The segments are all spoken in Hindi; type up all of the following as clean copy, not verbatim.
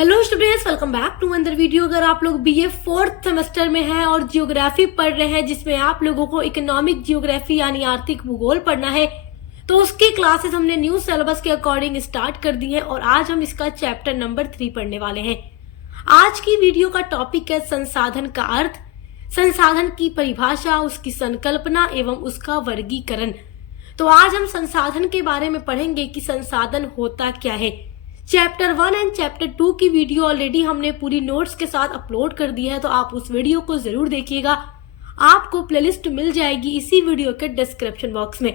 Hello students, welcome back to another video. अगर आप लोग बीए फोर्थ सेमेस्टर में हैं और जियोग्राफी पढ़ रहे हैं जिसमें आप लोगों को इकोनॉमिक जियोग्राफी यानी आर्थिक भूगोल पढ़ना है तो उसकी क्लासेस हमने न्यू सिलेबस के अकॉर्डिंग स्टार्ट कर दी है और आज हम इसका चैप्टर नंबर 3 पढ़ने वाले हैं। आज की वीडियो का टॉपिक है संसाधन का अर्थ, संसाधन की परिभाषा, उसकी संकल्पना एवं उसका वर्गीकरण। तो आज हम संसाधन के बारे में पढ़ेंगे कि संसाधन होता क्या है। चैप्टर 1 एंड चैप्टर 2 की वीडियो ऑलरेडी हमने पूरी नोट्स के साथ अपलोड कर दिया है, तो आप उस वीडियो को जरूर देखिएगा। आपको प्लेलिस्ट मिल जाएगी इसी वीडियो के डिस्क्रिप्शन बॉक्स में।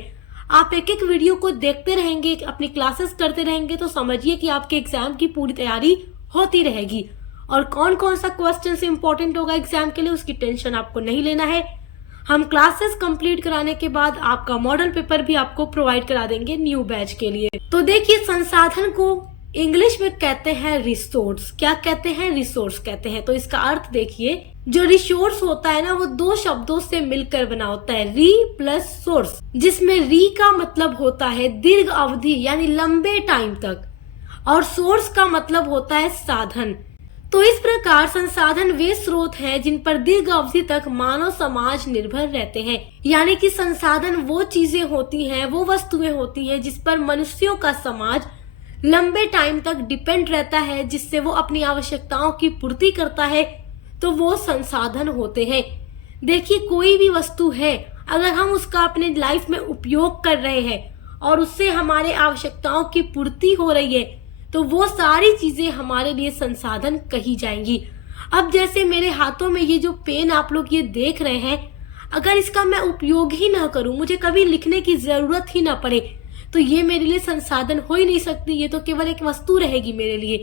आप एक एक वीडियो को देखते रहेंगे, अपनी क्लासेस करते रहेंगे तो समझिए कि आपके एग्जाम की पूरी तैयारी होती रहेगी। और कौन कौन सा क्वेश्चन इंपॉर्टेंट होगा एग्जाम के लिए उसकी टेंशन आपको नहीं लेना है। हम क्लासेस कंप्लीट कराने के बाद आपका मॉडल पेपर भी आपको प्रोवाइड करा देंगे न्यू बैच के लिए। तो देखिए, संसाधन को इंग्लिश में कहते हैं रिसोर्स। क्या कहते हैं? रिसोर्स कहते हैं। तो इसका अर्थ देखिए, जो रिसोर्स होता है ना वो दो शब्दों से मिलकर बना होता है, री प्लस सोर्स, जिसमें री का मतलब होता है दीर्घ अवधि यानी लंबे टाइम तक और सोर्स का मतलब होता है साधन। तो इस प्रकार संसाधन वे स्रोत हैं जिन पर दीर्घ अवधि तक मानव समाज निर्भर रहते हैं। यानी कि संसाधन वो चीजें होती हैं, वो वस्तुएं होती हैं जिस पर मनुष्यों का समाज लंबे टाइम तक डिपेंड रहता है, जिससे वो अपनी आवश्यकताओं की पूर्ति करता है, तो वो संसाधन होते हैं। देखिए, कोई भी वस्तु है, अगर हम उसका अपने लाइफ में उपयोग कर रहे हैं और उससे हमारे आवश्यकताओं की पूर्ति हो रही है तो वो सारी चीजें हमारे लिए संसाधन कही जाएंगी। अब जैसे मेरे हाथों में ये जो पेन आप लोग ये देख रहे हैं, अगर इसका मैं उपयोग ही ना करूं, मुझे कभी लिखने की जरूरत ही ना पड़े, तो ये मेरे लिए संसाधन हो ही नहीं सकती। ये तो केवल एक वस्तु रहेगी मेरे लिए।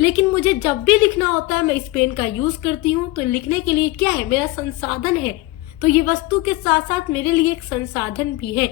लेकिन मुझे जब भी लिखना होता है मैं इस पेन का यूज करती हूँ, तो लिखने के लिए क्या है, मेरा संसाधन है। तो ये वस्तु के साथ साथ मेरे लिए एक संसाधन भी है।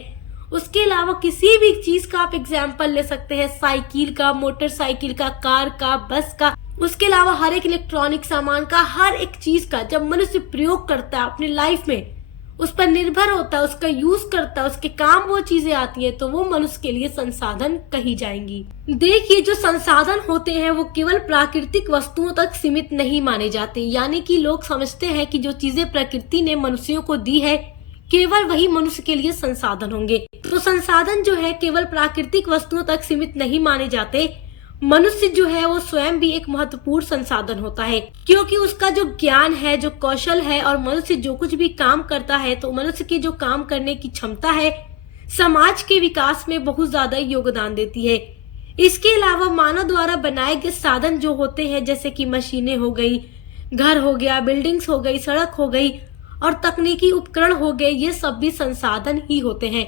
उसके अलावा किसी भी चीज का आप एग्जाम्पल ले सकते हैं, साइकिल का, मोटरसाइकिल का, कार का, बस का, उसके अलावा हर एक इलेक्ट्रॉनिक सामान का, हर एक चीज का जब मनुष्य प्रयोग करता है अपनी लाइफ में, उस पर निर्भर होता है, उसका यूज करता है, उसके काम वो चीजें आती हैं, तो वो मनुष्य के लिए संसाधन कही जाएंगी। देखिए, जो संसाधन होते हैं वो केवल प्राकृतिक वस्तुओं तक सीमित नहीं माने जाते। यानी कि लोग समझते हैं कि जो चीजें प्रकृति ने मनुष्यों को दी है केवल वही मनुष्य के लिए संसाधन होंगे। तो संसाधन जो है केवल प्राकृतिक वस्तुओं तक सीमित नहीं माने जाते। मनुष्य जो है वो स्वयं भी एक महत्वपूर्ण संसाधन होता है, क्योंकि उसका जो ज्ञान है, जो कौशल है, और मनुष्य जो कुछ भी काम करता है तो मनुष्य की जो काम करने की क्षमता है समाज के विकास में बहुत ज्यादा योगदान देती है। इसके अलावा मानव द्वारा बनाए गए साधन जो होते हैं, जैसे कि मशीनें हो गई, घर हो गया, बिल्डिंग्स हो गई, सड़क हो गई और तकनीकी उपकरण हो गए, ये सब भी संसाधन ही होते हैं।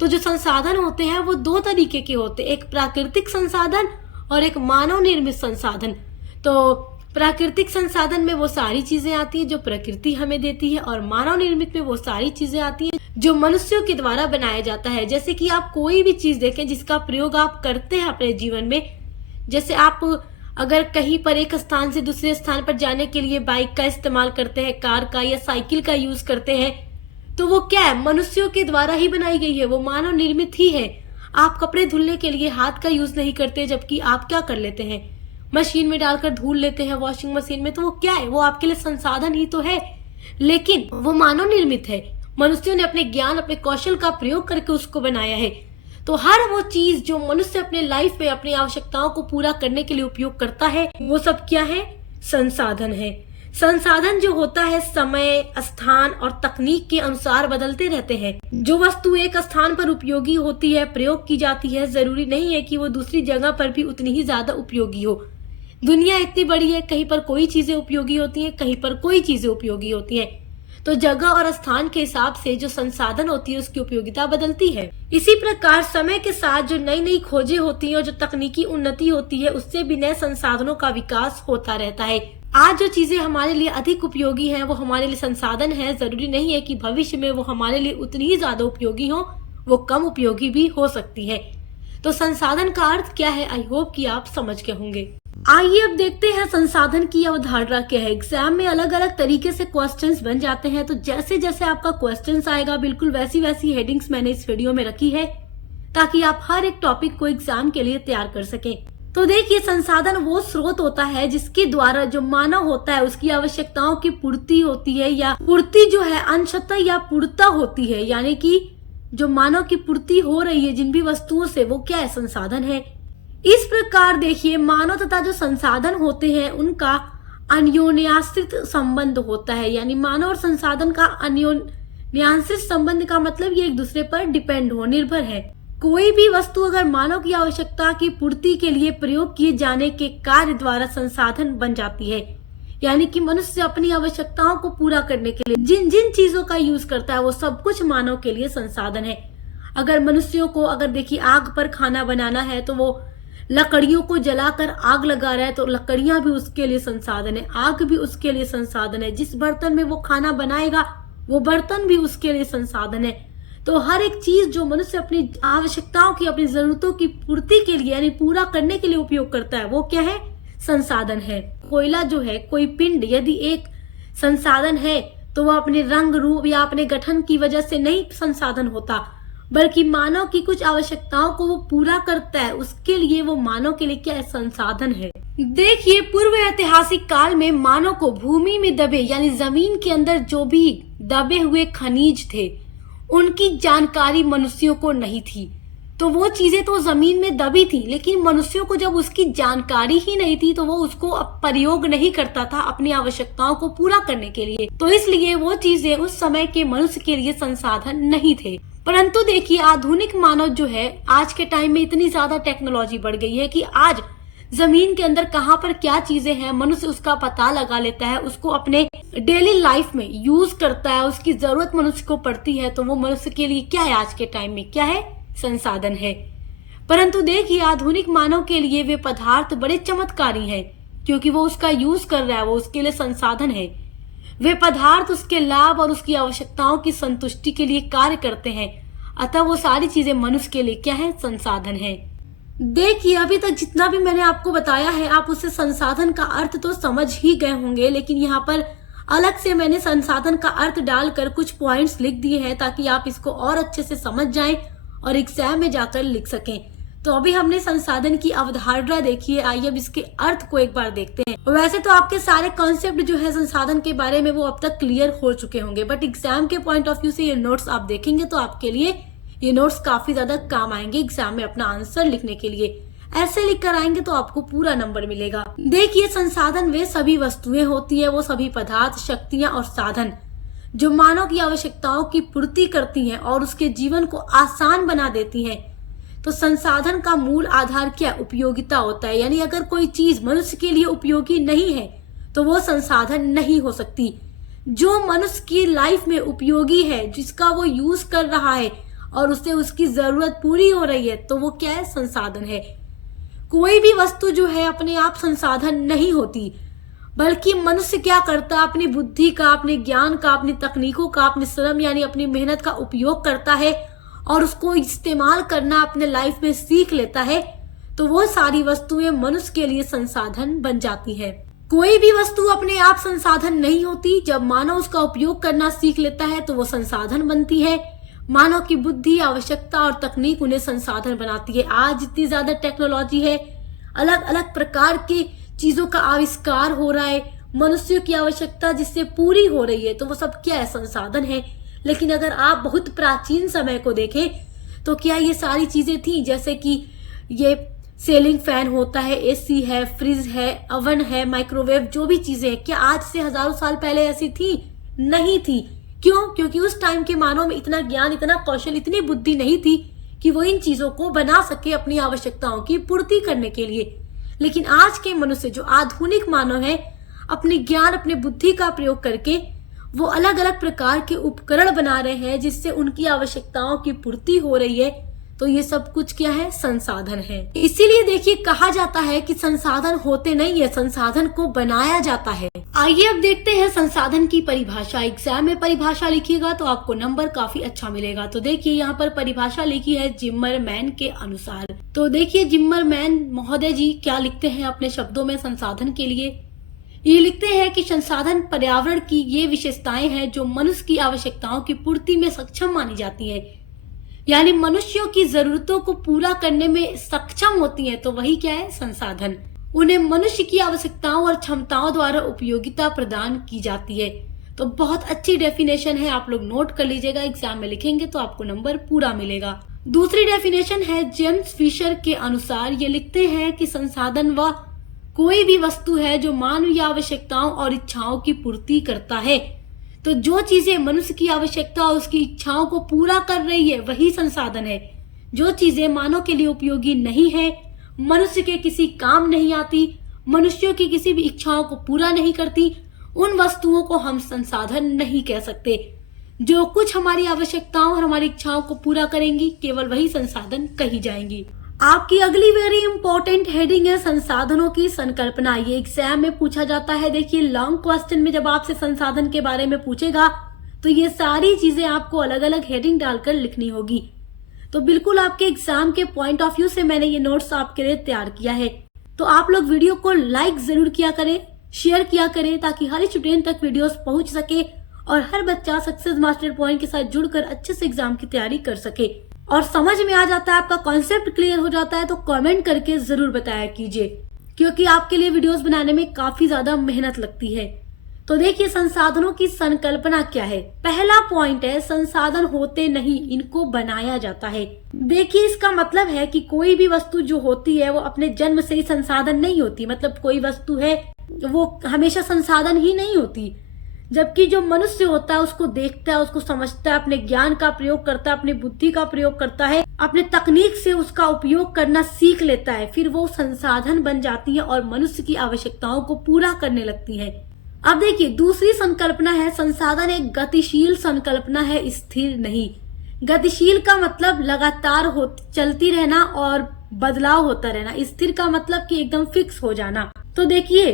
तो जो संसाधन होते हैं वो दो तरीके के होते हैं, एक प्राकृतिक संसाधन और एक मानव निर्मित संसाधन। तो प्राकृतिक संसाधन में वो सारी चीजें आती हैं जो प्रकृति हमें देती है, और मानव निर्मित में वो सारी चीजें आती हैं जो मनुष्यों के द्वारा बनाया जाता है। जैसे कि आप कोई भी चीज देखें जिसका प्रयोग आप करते हैं अपने जीवन में, जैसे आप अगर कहीं पर एक स्थान से दूसरे स्थान पर जाने के लिए बाइक का इस्तेमाल करते हैं, कार का या साइकिल का यूज करते हैं, तो वो क्या है, मनुष्यों के द्वारा ही बनाई गई है, वो मानव निर्मित ही है। आप कपड़े धुलने के लिए हाथ का यूज नहीं करते, जबकि आप क्या कर लेते हैं, मशीन में डालकर धुल लेते हैं, वॉशिंग मशीन में। तो वो क्या है, वो आपके लिए संसाधन ही तो है, लेकिन वो मानव निर्मित है। मनुष्यों ने अपने ज्ञान, अपने कौशल का प्रयोग करके उसको बनाया है। तो हर वो चीज जो मनुष्य अपने लाइफ में अपनी आवश्यकताओं को पूरा करने के लिए उपयोग करता है, वो सब क्या है, संसाधन है। संसाधन जो होता है समय, स्थान और तकनीक के अनुसार बदलते रहते हैं। जो वस्तु एक स्थान पर उपयोगी होती है, प्रयोग की जाती है, जरूरी नहीं है कि वो दूसरी जगह पर भी उतनी ही ज्यादा उपयोगी हो। दुनिया इतनी बड़ी है, कहीं पर कोई चीजें उपयोगी होती हैं, कहीं पर कोई चीजें उपयोगी होती हैं। तो जगह और स्थान के हिसाब से जो संसाधन होती है उसकी उपयोगिता बदलती है। इसी प्रकार समय के साथ जो नई नई खोजें होती हैं और जो तकनीकी उन्नति होती है, उससे भी नए संसाधनों का विकास होता रहता है। आज जो चीजें हमारे लिए अधिक उपयोगी हैं वो हमारे लिए संसाधन है। जरूरी नहीं है कि भविष्य में वो हमारे लिए उतनी ही ज्यादा उपयोगी हो, वो कम उपयोगी भी हो सकती है। तो संसाधन का अर्थ क्या है, आई होप कि आप समझ गए होंगे। आइए अब देखते हैं संसाधन की अवधारणा क्या है। एग्जाम में अलग अलग तरीके से क्वेश्चंस बन जाते हैं, तो जैसे जैसे आपका क्वेश्चंस आएगा बिल्कुल वैसी वैसी हेडिंग्स मैंने इस वीडियो में रखी है, ताकि आप हर एक टॉपिक को एग्जाम के लिए तैयार कर सकें। तो देखिए, संसाधन वो स्रोत होता है जिसके द्वारा जो मानव होता है उसकी आवश्यकताओं की पूर्ति होती है, या पूर्ति जो है अंशतः या पूर्णतः होती है, यानी कि जो मानव की पूर्ति हो रही है जिन भी वस्तुओं से, वो क्या है, संसाधन है। इस प्रकार देखिए, मानव तथा जो संसाधन होते हैं उनका अन्योन्याश्रित संबंध होता है, यानी मानव और संसाधन का अन्योन्याश्रित संबंध का मतलब ये एक दूसरे पर डिपेंड हो, निर्भर है। कोई भी वस्तु अगर मानव की आवश्यकता की पूर्ति के लिए प्रयोग किए जाने के कार्य द्वारा संसाधन बन जाती है, यानी कि मनुष्य अपनी आवश्यकताओं को पूरा करने के लिए जिन जिन चीजों का यूज करता है वो सब कुछ मानव के लिए संसाधन है। अगर मनुष्यों को अगर देखिए आग पर खाना बनाना है तो वो लकड़ियों को जलाकर आग लगा रहा है, तो लकड़ियां भी उसके लिए संसाधन है, आग भी उसके लिए संसाधन है। जिस बर्तन में वो खाना बनाएगा वो बर्तन भी उसके लिए संसाधन है। तो हर एक चीज जो मनुष्य अपनी आवश्यकताओं की, अपनी जरूरतों की पूर्ति के लिए यानी पूरा करने के लिए उपयोग करता है, वो क्या है, संसाधन है। कोयला जो है, कोई पिंड यदि एक संसाधन है तो वह अपने रंग रूप या अपने गठन की वजह से नहीं संसाधन होता, बल्कि मानव की कुछ आवश्यकताओं को वो पूरा करता है, उसके लिए वो मानव के लिए क्या है, संसाधन है। देखिए, पूर्व ऐतिहासिक काल में मानव को भूमि में दबे यानी जमीन के अंदर जो भी दबे हुए खनिज थे उनकी जानकारी मनुष्यों को नहीं थी। तो वो चीजें तो जमीन में दबी थी, लेकिन मनुष्यों को जब उसकी जानकारी ही नहीं थी तो वो उसको प्रयोग नहीं करता था अपनी आवश्यकताओं को पूरा करने के लिए। तो इसलिए वो चीजें उस समय के मनुष्य के लिए संसाधन नहीं थे। परंतु देखिए, आधुनिक मानव जो है, आज के टाइम में इतनी ज्यादा टेक्नोलॉजी बढ़ गई है कि आज जमीन के अंदर कहाँ पर क्या चीजें हैं मनुष्य उसका पता लगा लेता है, उसको अपने डेली लाइफ में यूज करता है, उसकी जरूरत मनुष्य को पड़ती है, तो वो मनुष्य के लिए क्या है, आज के टाइम में क्या है, संसाधन है। परंतु देखिए, आधुनिक मानव के लिए वे पदार्थ बड़े चमत्कारी हैं, क्योंकि वो उसका यूज कर रहा है, वो उसके लिए संसाधन है। वे पदार्थ उसके लाभ और उसकी आवश्यकताओं की संतुष्टि के लिए कार्य करते हैं, अतः वो सारी चीजें मनुष्य के लिए क्या है, संसाधन है। देखिए, अभी तक जितना भी मैंने आपको बताया है आप उससे संसाधन का अर्थ तो समझ ही गए होंगे, लेकिन यहाँ पर अलग से मैंने संसाधन का अर्थ डालकर कुछ पॉइंट्स लिख दिए हैं ताकि आप इसको और अच्छे से समझ जाएं और एग्जाम में जाकर लिख सकें। तो अभी हमने संसाधन की अवधारणा देखी है, आइए अब इसके अर्थ को एक बार देखते हैं। वैसे तो आपके सारे कॉन्सेप्ट जो है संसाधन के बारे में वो अब तक क्लियर हो चुके होंगे, बट एग्जाम के पॉइंट ऑफ व्यू से ये नोट्स आप देखेंगे तो आपके लिए ये नोट्स काफी ज्यादा काम आएंगे एग्जाम में अपना आंसर लिखने के लिए। ऐसे लिख कर आएंगे तो आपको पूरा नंबर मिलेगा। देखिए, संसाधन वे सभी वस्तुएं होती है, वो सभी पदार्थ, शक्तियां और साधन जो मानव की आवश्यकताओं की पूर्ति करती हैं और उसके जीवन को आसान बना देती हैं। तो संसाधन का मूल आधार क्या, उपयोगिता होता है, यानी अगर कोई चीज मनुष्य के लिए उपयोगी नहीं है तो वो संसाधन नहीं हो सकती। जो मनुष्य की लाइफ में उपयोगी है, जिसका वो यूज कर रहा है और उससे उसकी जरूरत पूरी हो रही है, तो वो क्या है, संसाधन है। कोई भी वस्तु जो है अपने आप संसाधन नहीं होती, बल्कि मनुष्य क्या करता है, अपनी बुद्धि का, अपने ज्ञान का, अपनी तकनीकों का, अपने श्रम यानी अपनी मेहनत का उपयोग करता है और उसको इस्तेमाल करना अपने लाइफ में सीख लेता है, तो वो सारी वस्तुएं मनुष्य के लिए संसाधन बन जाती है। कोई भी वस्तु अपने आप संसाधन नहीं होती, जब मानव उसका उपयोग करना सीख लेता है तो वो संसाधन बनती है। मानव की बुद्धि, आवश्यकता और तकनीक उन्हें संसाधन बनाती है। आज इतनी ज्यादा टेक्नोलॉजी है, अलग अलग प्रकार की चीजों का आविष्कार हो रहा है, मनुष्य की आवश्यकता जिससे पूरी हो रही है, तो वो सब क्या है, संसाधन है। लेकिन अगर आप बहुत प्राचीन समय को देखें तो क्या ये सारी चीजें थी, जैसे कि ये सीलिंग फैन होता है, एसी है, फ्रिज है, अवन है, माइक्रोवेव, जो भी चीजें हैं, क्या आज से हजारों साल पहले ऐसी थी? नहीं थी। क्यों? क्योंकि उस टाइम के मानव में इतना ज्ञान, इतना कौशल, इतनी बुद्धि नहीं थी कि वो इन चीजों को बना सके अपनी आवश्यकताओं की पूर्ति करने के लिए। लेकिन आज के मनुष्य जो आधुनिक मानव है, अपने ज्ञान, अपने बुद्धि का प्रयोग करके वो अलग अलग प्रकार के उपकरण बना रहे हैं जिससे उनकी आवश्यकताओं की पूर्ति हो रही है। तो ये सब कुछ क्या है, संसाधन है। इसीलिए देखिए, कहा जाता है कि संसाधन होते नहीं है, संसाधन को बनाया जाता है। आइए अब देखते हैं संसाधन की परिभाषा। एग्जाम में परिभाषा लिखिएगा तो आपको नंबर काफी अच्छा मिलेगा। तो देखिए, यहाँ पर परिभाषा लिखी है जिम्मरमैन के अनुसार। तो देखिए, जिम्मरमैन महोदय जी क्या लिखते हैं अपने शब्दों में संसाधन के लिए। ये लिखते हैं कि संसाधन पर्यावरण की ये विशेषताएं हैं जो मनुष्य की आवश्यकताओं की पूर्ति में सक्षम मानी जाती है। यानी मनुष्यों की जरूरतों को पूरा करने में सक्षम होती हैं, तो वही क्या है, संसाधन। उन्हें मनुष्य की आवश्यकताओं और क्षमताओं द्वारा उपयोगिता प्रदान की जाती है। तो बहुत अच्छी डेफिनेशन है, आप लोग नोट कर लीजिएगा, एग्जाम में लिखेंगे तो आपको नंबर पूरा मिलेगा। दूसरी डेफिनेशन है जेम्स फिशर के अनुसार, ये लिखते हैं कि संसाधन वह कोई भी वस्तु है जो मानवीय आवश्यकताओं और इच्छाओं की पूर्ति करता है। तो जो चीजें मनुष्य की आवश्यकता और उसकी इच्छाओं को पूरा कर रही है वही संसाधन है। जो चीजें मानव के लिए उपयोगी नहीं है, मनुष्य के किसी काम नहीं आती, मनुष्यों की किसी भी इच्छाओं को पूरा नहीं करती, उन वस्तुओं को हम संसाधन नहीं कह सकते। जो कुछ हमारी आवश्यकताओं और हमारी इच्छाओं को पूरा करेंगी, केवल वही संसाधन कही जाएंगी। आपकी अगली वेरी इंपॉर्टेंट हेडिंग है संसाधनों की संकल्पना। ये एग्जाम में पूछा जाता है। देखिए, लॉन्ग क्वेश्चन में जब आपसे संसाधन के बारे में पूछेगा तो ये सारी चीजें आपको अलग अलग हेडिंग डालकर लिखनी होगी। तो बिल्कुल आपके एग्जाम के पॉइंट ऑफ व्यू से मैंने ये नोट्स आपके लिए तैयार किया है। तो आप लोग वीडियो को लाइक जरूर किया करें, शेयर किया करें, ताकि हर स्टूडेंट तक वीडियोस पहुंच सके और हर बच्चा सक्सेस मास्टर पॉइंट के साथ जुड़कर अच्छे से एग्जाम की तैयारी कर सके। और समझ में आ जाता है, आपका कॉन्सेप्ट क्लियर हो जाता है, तो कमेंट करके जरूर बताया कीजिए, क्योंकि आपके लिए वीडियोस बनाने में काफी ज्यादा मेहनत लगती है। तो देखिए, संसाधनों की संकल्पना क्या है। पहला पॉइंट है, संसाधन होते नहीं, इनको बनाया जाता है। देखिए, इसका मतलब है कि कोई भी वस्तु जो होती है वो अपने जन्म से ही संसाधन नहीं होती। मतलब कोई वस्तु है वो हमेशा संसाधन ही नहीं होती, जबकि जो मनुष्य होता है उसको देखता है, उसको समझता है, अपने ज्ञान का प्रयोग करता है, अपनी बुद्धि का प्रयोग करता है, अपने तकनीक से उसका उपयोग करना सीख लेता है, फिर वो संसाधन बन जाती है और मनुष्य की आवश्यकताओं को पूरा करने लगती है। अब देखिए, दूसरी संकल्पना है, संसाधन एक गतिशील संकल्पना है, स्थिर नहीं। गतिशील का मतलब लगातार चलती रहना और बदलाव होता रहना। स्थिर का मतलब कि एकदम फिक्स हो जाना। तो देखिए,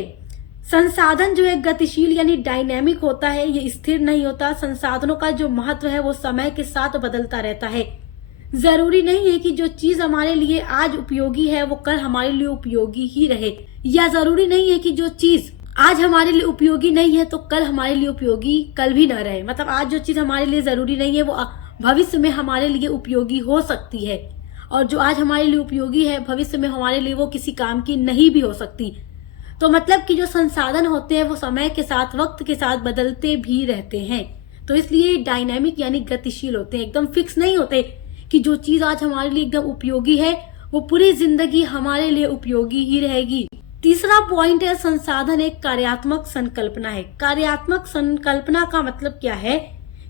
संसाधन जो है गतिशील यानी डायनेमिक होता है, ये स्थिर नहीं होता। संसाधनों का जो महत्व है वो समय के साथ बदलता रहता है। जरूरी नहीं है कि जो चीज हमारे लिए आज उपयोगी है वो कल हमारे लिए उपयोगी ही रहे, या जरूरी नहीं है कि जो चीज आज हमारे लिए उपयोगी नहीं है तो कल हमारे लिए उपयोगी कल भी न रहे। मतलब आज जो चीज हमारे लिए जरूरी नहीं है वो भविष्य में हमारे लिए उपयोगी हो सकती है, और जो आज हमारे लिए उपयोगी है भविष्य में हमारे लिए वो किसी काम की नहीं भी हो सकती। तो मतलब कि जो संसाधन होते हैं वो समय के साथ, वक्त के साथ बदलते भी रहते हैं। तो इसलिए डायनामिक यानी गतिशील होते हैं, एकदम फिक्स नहीं होते कि जो चीज आज हमारे लिए एकदम उपयोगी है वो पूरी जिंदगी हमारे लिए उपयोगी ही रहेगी। तीसरा पॉइंट है, संसाधन एक कार्यात्मक संकल्पना है। कार्यात्मक संकल्पना का मतलब क्या है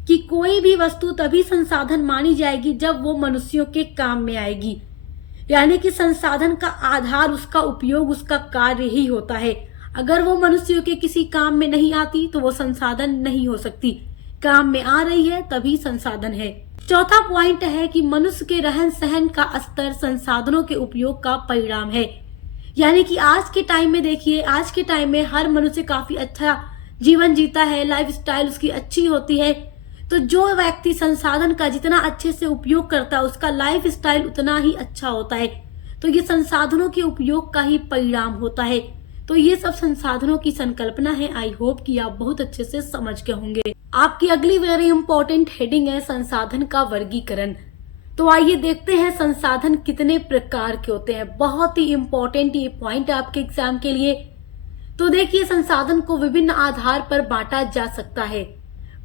कि कोई भी वस्तु तभी संसाधन मानी जाएगी जब वो मनुष्यों के काम में आएगी। यानी कि संसाधन का आधार उसका उपयोग, उसका कार्य ही होता है। अगर वो मनुष्यों के किसी काम में नहीं आती तो वो संसाधन नहीं हो सकती। काम में आ रही है तभी संसाधन है। चौथा पॉइंट है कि मनुष्य के रहन सहन का स्तर संसाधनों के उपयोग का परिणाम है। यानी कि आज के टाइम में देखिए, आज के टाइम में हर मनुष्य काफी अच्छा जीवन जीता है, लाइफ स्टाइल उसकी अच्छी होती है। तो जो व्यक्ति संसाधन का जितना अच्छे से उपयोग करता है उसका लाइफ स्टाइल उतना ही अच्छा होता है। तो ये संसाधनों के उपयोग का ही परिणाम होता है। तो ये सब संसाधनों की संकल्पना है। आई होप कि आप बहुत अच्छे से समझ गए होंगे। आपकी अगली वेरी इंपॉर्टेंट हेडिंग है संसाधन का वर्गीकरण। तो आइए देखते हैं संसाधन कितने प्रकार के होते हैं। बहुत ही इंपॉर्टेंट ये पॉइंट है आपके एग्जाम के लिए। तो देखिए, संसाधन को विभिन्न आधार पर बांटा जा सकता है।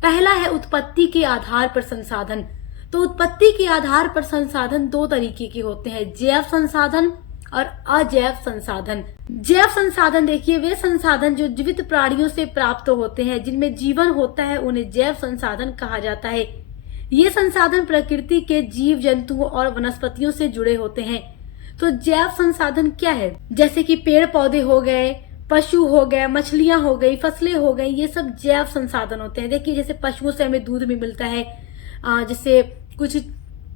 पहला है उत्पत्ति के आधार पर संसाधन। तो उत्पत्ति के आधार पर संसाधन दो तरीके के होते हैं, जैव संसाधन और अजैव संसाधन। जैव संसाधन देखिए, वे संसाधन जो जीवित प्राणियों से प्राप्त होते हैं, जिनमें जीवन होता है, उन्हें जैव संसाधन कहा जाता है। ये संसाधन प्रकृति के जीव जंतुओं और वनस्पतियों से जुड़े होते हैं। तो जैव संसाधन क्या है, जैसे कि पेड़ पौधे हो गए, पशु हो गए, मछलियां हो गई, फसलें हो गई, ये सब जैव संसाधन होते हैं। देखिए, जैसे पशुओं से हमें दूध भी मिलता है, जैसे कुछ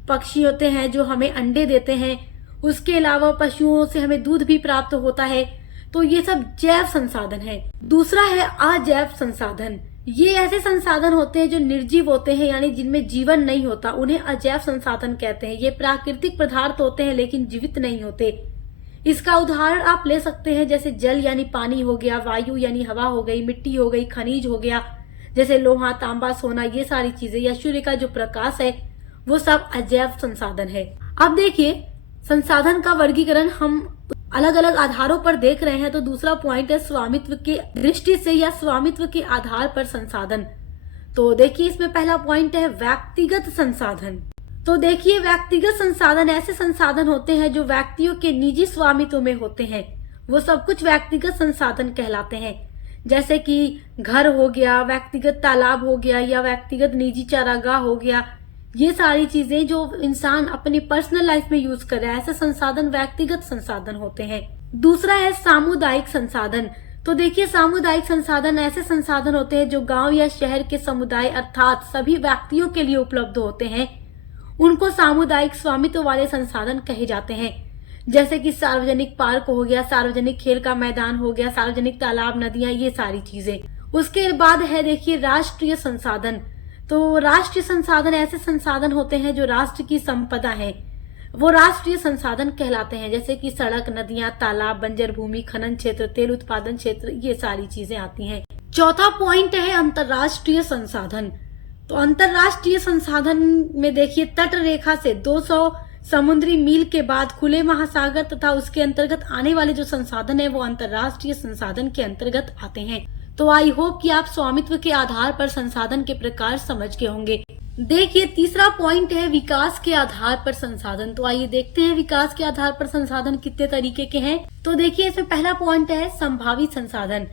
पक्षी होते हैं जो हमें अंडे देते हैं, उसके अलावा पशुओं से हमें दूध भी प्राप्त होता है। तो ये सब जैव संसाधन है। दूसरा है अजैव संसाधन। ये ऐसे संसाधन होते हैं जो निर्जीव होते हैं, यानी जिनमें जीवन नहीं होता, उन्हें अजैव संसाधन कहते हैं। ये प्राकृतिक पदार्थ होते हैं लेकिन जीवित नहीं होते। इसका उदाहरण आप ले सकते हैं, जैसे जल यानी पानी हो गया, वायु यानी हवा हो गई, मिट्टी हो गई, खनिज हो गया, जैसे लोहा, तांबा, सोना, ये सारी चीजें, या सूर्य का जो प्रकाश है वो सब अजैव संसाधन है। अब देखिए, संसाधन का वर्गीकरण हम अलग अलग आधारों पर देख रहे हैं। तो दूसरा पॉइंट है स्वामित्व के दृष्टि से या स्वामित्व के आधार पर संसाधन। तो देखिए, इसमें पहला पॉइंट है व्यक्तिगत संसाधन। तो देखिए, व्यक्तिगत संसाधन ऐसे संसाधन होते हैं जो व्यक्तियों के निजी स्वामित्व में होते हैं। वो सब कुछ व्यक्तिगत संसाधन कहलाते हैं। जैसे कि घर हो गया, व्यक्तिगत तालाब हो गया, या व्यक्तिगत निजी चारागाह हो गया। ये सारी चीजें जो इंसान अपनी पर्सनल लाइफ में यूज कर रहा है, ऐसे संसाधन व्यक्तिगत संसाधन होते हैं। दूसरा है सामुदायिक संसाधन। तो देखिए, सामुदायिक संसाधन ऐसे संसाधन होते हैं जो गांव या शहर के समुदाय अर्थात सभी व्यक्तियों के लिए उपलब्ध होते हैं। उनको सामुदायिक स्वामित्व वाले संसाधन कहे जाते हैं। जैसे कि सार्वजनिक पार्क हो गया, सार्वजनिक खेल का मैदान हो गया, सार्वजनिक तालाब, नदियां, ये सारी चीजें। उसके बाद है देखिए राष्ट्रीय संसाधन। तो राष्ट्रीय संसाधन ऐसे संसाधन होते हैं जो राष्ट्र की संपदा है, वो राष्ट्रीय संसाधन कहलाते हैं। जैसे कि सड़क, नदियां, तालाब, बंजर भूमि, खनन क्षेत्र, तेल उत्पादन क्षेत्र, ये सारी चीजें आती हैं। चौथा पॉइंट है अंतर्राष्ट्रीय संसाधन। तो अंतर्राष्ट्रीय संसाधन में देखिए, तट रेखा से 200 समुद्री मील के बाद खुले महासागर तथा उसके अंतर्गत आने वाले जो संसाधन है वो अंतर्राष्ट्रीय संसाधन के अंतर्गत आते हैं। तो आई होप कि आप स्वामित्व के आधार पर संसाधन के प्रकार समझ गए होंगे। देखिए, तीसरा पॉइंट है विकास के आधार पर संसाधन। तो आइए देखते हैं विकास के आधार पर संसाधन कितने तरीके के हैं। तो देखिए, इसमें पहला पॉइंट है संभावी संसाधन।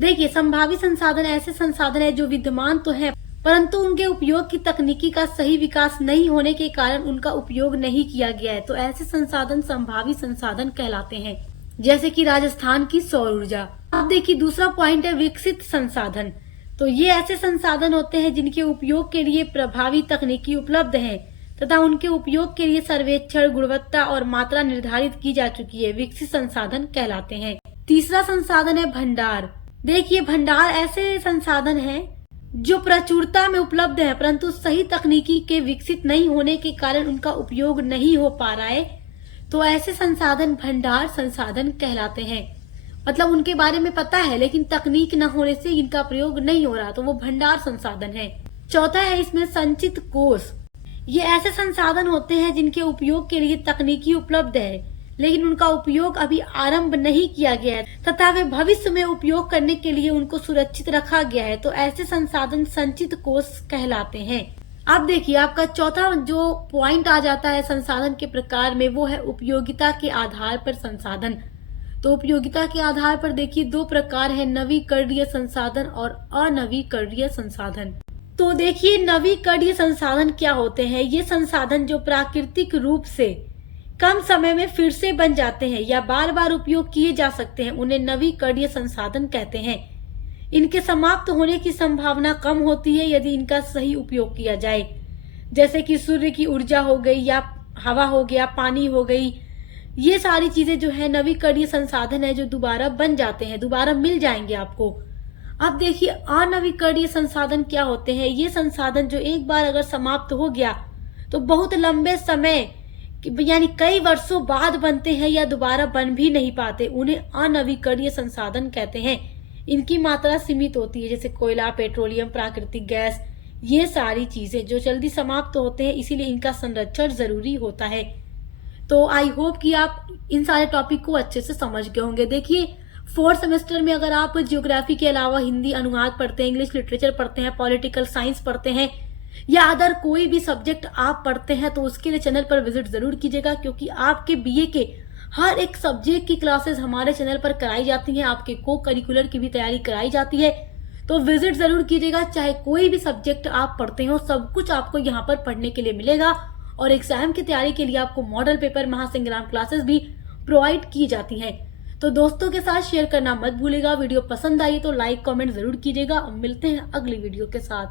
देखिए, संभावी संसाधन ऐसे संसाधन है जो विद्यमान तो है परंतु उनके उपयोग की तकनीकी का सही विकास नहीं होने के कारण उनका उपयोग नहीं किया गया है। तो ऐसे संसाधन संभावी संसाधन कहलाते हैं। जैसे कि राजस्थान की सौर ऊर्जा। अब देखिए, दूसरा पॉइंट है विकसित संसाधन। तो ये ऐसे संसाधन होते हैं जिनके उपयोग के लिए प्रभावी तकनीकी उपलब्ध है तथा उनके उपयोग के लिए सर्वेक्षण, गुणवत्ता और मात्रा निर्धारित की जा चुकी है, विकसित संसाधन कहलाते हैं। तीसरा संसाधन है भंडार। देखिए, भंडार ऐसे संसाधन है जो प्रचुरता में उपलब्ध है परंतु सही तकनीकी के विकसित नहीं होने के कारण उनका उपयोग नहीं हो पा रहा है। तो ऐसे संसाधन भंडार संसाधन कहलाते हैं। मतलब उनके बारे में पता है लेकिन तकनीक न होने से इनका प्रयोग नहीं हो रहा, तो वो भंडार संसाधन है। चौथा है इसमें संचित कोष। ये ऐसे संसाधन होते हैं जिनके उपयोग के लिए तकनीकी उपलब्ध है लेकिन उनका उपयोग अभी आरंभ नहीं किया गया है तथा वे भविष्य में उपयोग करने के लिए उनको सुरक्षित रखा गया है। तो ऐसे संसाधन संचित कोष कहलाते हैं। अब देखिए, आपका चौथा जो पॉइंट आ जाता है संसाधन के प्रकार में, वो है उपयोगिता के आधार पर संसाधन। तो उपयोगिता के आधार पर देखिए दो प्रकार है, नवीकरणीय संसाधन और अनवीकरणीय संसाधन। तो देखिए, नवीकरणीय संसाधन क्या होते हैं? ये संसाधन जो प्राकृतिक रूप से कम समय में फिर से बन जाते हैं या बार बार उपयोग किए जा सकते हैं, उन्हें नवीकरणीय संसाधन कहते हैं। इनके समाप्त होने की संभावना कम होती है यदि इनका सही उपयोग किया जाए। जैसे कि सूर्य की ऊर्जा हो गई या हवा हो गया, पानी हो गई, ये सारी चीजें जो है नवीकरणीय संसाधन है जो दोबारा बन जाते हैं, दोबारा मिल जाएंगे आपको। अब देखिए, अनवीकरणीय संसाधन क्या होते हैं? ये संसाधन जो एक बार अगर समाप्त हो गया तो बहुत लंबे समय यानी कई वर्षों बाद बनते हैं या दोबारा बन भी नहीं पाते, उन्हें अनवीकरणीय संसाधन कहते हैं। इनकी मात्रा सीमित होती है, जैसे कोयला, पेट्रोलियम, प्राकृतिक गैस, ये सारी चीजें जो जल्दी समाप्त होते हैं, इसीलिए इनका संरक्षण जरूरी होता है। तो आई होप कि आप इन सारे टॉपिक को अच्छे से समझ गए होंगे। देखिए, 4th सेमेस्टर में अगर आप ज्योग्राफी के अलावा हिंदी अनुवाद पढ़ते हैं, इंग्लिश लिटरेचर पढ़ते हैं, पॉलिटिकल साइंस पढ़ते हैं या अदर कोई भी सब्जेक्ट आप पढ़ते हैं तो उसके लिए चैनल पर विजिट जरूर कीजिएगा, क्योंकि आपके बीए के हर एक सब्जेक्ट की क्लासेस हमारे चैनल पर कराई जाती हैं। आपके को करिकुलर की भी तैयारी कराई जाती है, तो विजिट जरूर कीजिएगा। चाहे कोई भी सब्जेक्ट आप पढ़ते हो, सब कुछ आपको यहाँ पर पढ़ने के लिए मिलेगा। और एग्जाम की तैयारी के लिए आपको मॉडल पेपर, महासंग्राम क्लासेस भी प्रोवाइड की जाती हैं। तो दोस्तों के साथ शेयर करना मत भूलिएगा। वीडियो पसंद आई तो लाइक कमेंट जरूर कीजिएगा। अब मिलते हैं अगली वीडियो के साथ।